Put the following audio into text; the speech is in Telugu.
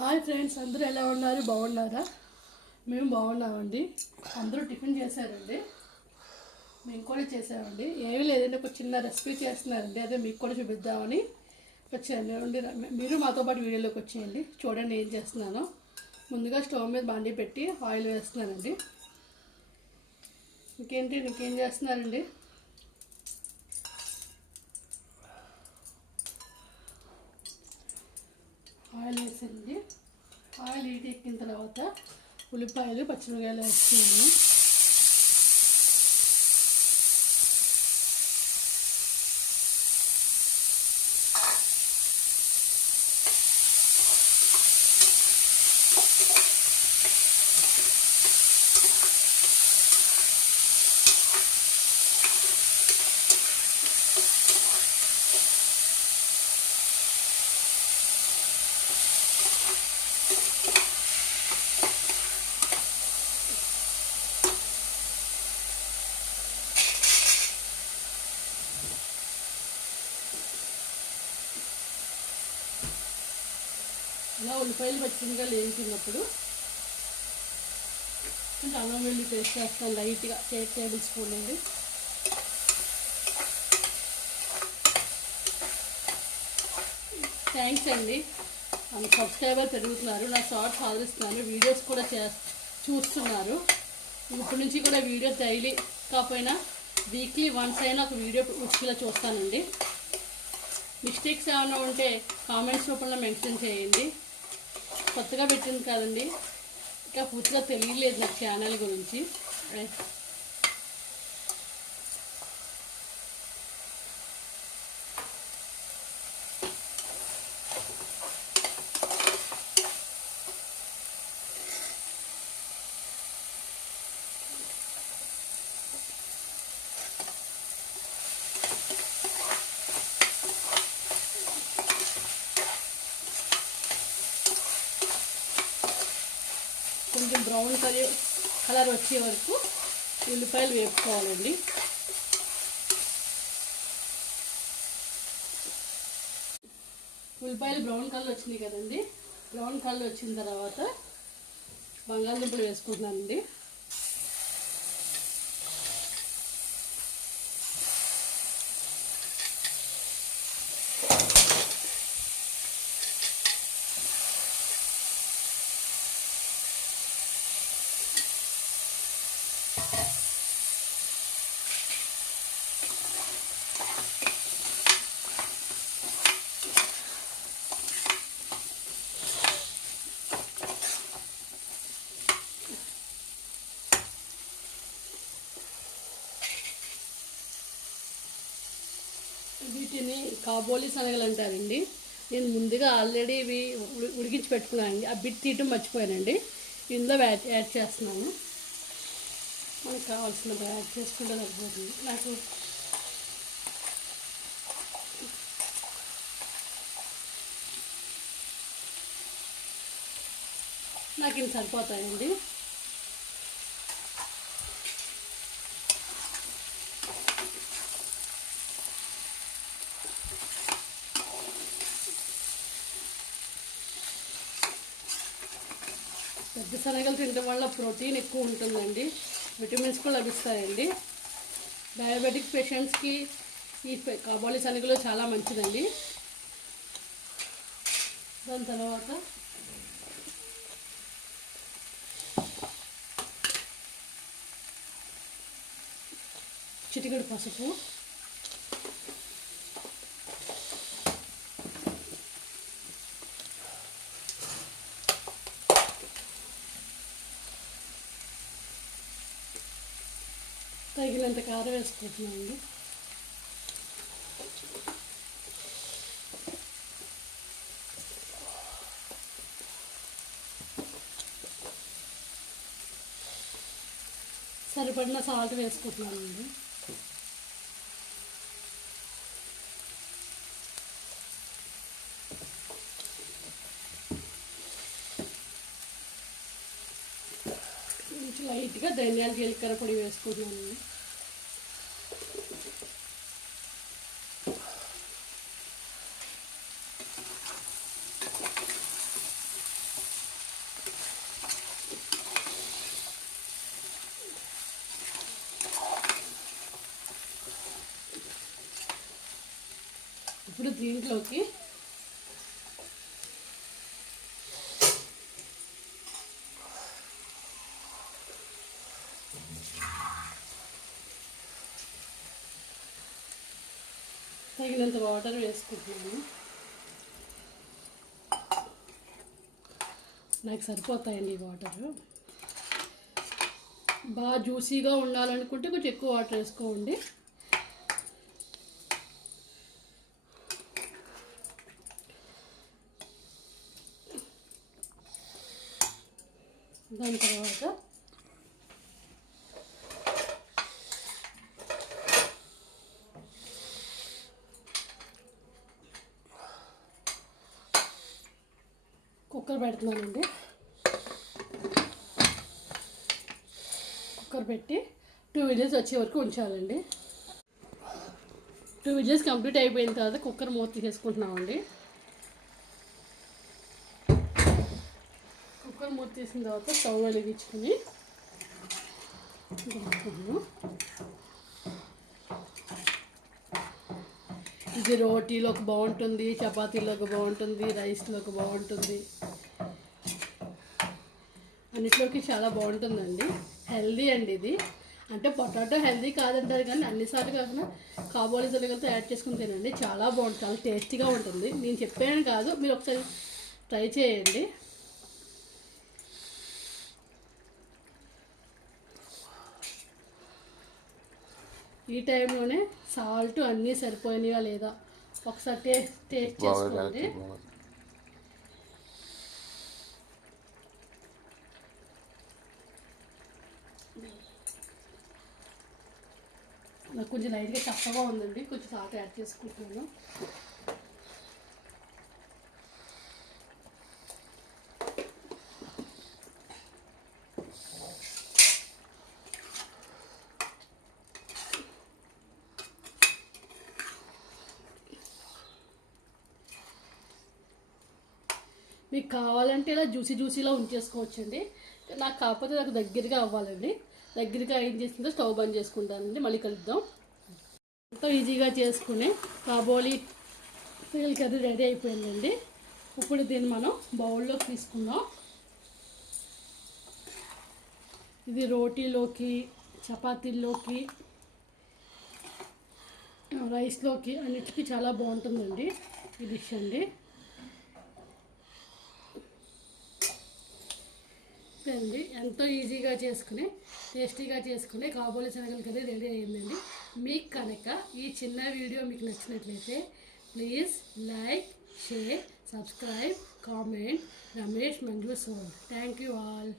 హాయ్ ఫ్రెండ్స్, అందరూ ఎలా ఉన్నారు? బాగున్నారా? మేము బాగున్నామండి. అందరూ టిఫిన్ చేశారండి, మేము కూడా చేసామండి. ఏమీ లేదండి, ఒక చిన్న రెసిపీ చేస్తున్నారండి, అదే మీకు కూడా చూపిద్దామని వచ్చానండి. మీరు మాతో పాటు వీడియోలోకి వచ్చేయండి, చూడండి ఏం చేస్తున్నానో. ముందుగా స్టవ్ మీద బాండీ పెట్టి ఆయిల్ వేస్తున్నానండి. ఇంకేం చేస్తున్నారండి? ఆయిల్ వేసింది. ఆయిల్ హీట్ ఎక్కిన తర్వాత ఉల్లిపాయలు పచ్చిమిరకాయలు వేస్తున్నాను. ఇలా ఉల్లిపాయలు పచ్చిమిరకాయలు వేయించినప్పుడు కొంచెం అల్లం వెల్లుల్లి పేస్ట్ చేస్తాను లైట్గా, 8 టేబుల్ స్పూన్ అండి. థ్యాంక్స్ అండి, సబ్స్క్రైబర్ పెరుగుతున్నారు, నా షార్ట్స్ ఆదరిస్తున్నారు, వీడియోస్ కూడా చూస్తున్నారు. ఇప్పటి నుంచి కూడా వీడియో డైలీ కాకపోయినా వీక్లీ వన్స్ అయినా ఒక వీడియో పూర్తిగా చూస్తానండి. మిస్టేక్స్ ఏమైనా ఉంటే కామెంట్స్ రూపంలో మెన్షన్ చేయండి. కొత్తగా పెట్టింది కాదండి, ఇంకా పూర్తిగా తెలియలేదు నాకు ఛానల్ గురించి. కొంచెం బ్రౌన్ కలర్ వచ్చే వరకు ఉల్లిపాయలు వేపుకోవాలండి. ఉల్లిపాయలు బ్రౌన్ కలర్ వచ్చినాయి కదండి. బ్రౌన్ కలర్ వచ్చిన తర్వాత బంగాళదుంపలు వేసుకుంటున్నానండి. వీటిని కాబోలి శనగలు అంటారండి. నేను ముందుగా ఆల్రెడీ ఇవి ఉడికించి పెట్టుకున్నానండి, ఆ బిట్ తీయటం మర్చిపోయానండి. ఇందులో యాడ్ చేస్తున్నాను. మనకు కావాల్సినంత యాడ్ చేసుకుంటే సరిపోతుంది. నాకు ఇవి సరిపోతాయండి. పెద్ద శనగలు తినడం వల్ల ప్రోటీన్ ఎక్కువ ఉంటుందండి, విటమిన్స్ కూడా లభిస్తాయండి. డయాబెటిక్ పేషెంట్స్కి ఈ కాబోలి శనగలు చాలా మంచిదండి. దాని తర్వాత చిటికెడు పసుపు, తగినంత కారం వేసుకుంటున్నామండి. సరిపడిన సాల్ట్ వేసుకుంటున్నానండి. కొంచెం లైట్గా ధనియాల జీలకర్ర పొడి వేసుకుంటున్నానండి. దీంట్లోకి తగినంత వాటర్ వేసుకుంటున్నాను. నాకు సరిపోతాయండి ఈ వాటరు. బాగా జ్యూసీగా ఉండాలనుకుంటే కొంచెం ఎక్కువ వాటర్ వేసుకోండి. దాని తర్వాత కుక్కర్ పెడుతున్నానండి. కుక్కర్ పెట్టి 2 విజిల్స్ వచ్చే వరకు ఉంచాలండి. 2 విజిల్స్ కంప్లీట్ అయిపోయిన తర్వాత కుక్కర్ మూత తీసేసుకుంటున్నామండి. కుక్కర్ మూత తీసిన తర్వాత స్టవ్ వెలిగించుకుని ఇది రోటీలోకి బాగుంటుంది, చపాతీలోకి బాగుంటుంది, రైస్లోకి బాగుంటుంది, అన్నిట్లోకి చాలా బాగుంటుందండి. హెల్దీ అండి ఇది. అంటే పొటాటో హెల్దీ కాదంటారు కానీ అన్నిసార్లు కాకుండా కాబోలి శనగలతో యాడ్ చేసుకుని తినండి, చాలా బాగుంటుంది, చాలా టేస్టీగా ఉంటుంది. నేను చెప్పాను కాదు, మీరు ఒకసారి ట్రై చేయండి. ఈ టైంలోనే సాల్ట్ అన్నీ సరిపోయినాయా లేదా ఒకసారి టేస్ట్ చేసుకోండి. నాకు కొంచెం లైట్గా చప్పగా ఉందండి, కొంచెం సాల్ట్ యాడ్ చేసుకుంటున్నాను. మీకు కావాలంటే ఇలా జ్యూసీలా ఉంచేసుకోవచ్చండి. నాకు కాకపోతే నాకు దగ్గరగా అవ్వాలండి. దగ్గరగా ఏం చేస్తుందో స్టవ్ బంద్ చేసుకుంటానండి. మళ్ళీ కలుద్దాం. ఎంతో ఈజీగా చేసుకునే కాబోలి పిల్లల కర్రీ రెడీ అయిపోయిందండి. ఇప్పుడు దీన్ని మనం బౌల్లోకి తీసుకుందాం. ఇది రోటీలోకి, చపాతీల్లోకి, రైస్లోకి అన్నిటికీ చాలా బాగుంటుందండి ఈ డిష్ అండి. అండి ఎంతో ఈజీగా చేసుకుని టేస్టీగా చేసుకుని కాబోలి శనగల కర్రీ రెడీ అయ్యిందండి. మీకు కనుక ఈ చిన్న వీడియో మీకు నచ్చినట్లయితే please like, share, subscribe, comment. Ramesh Manju సోల్. Thank you all.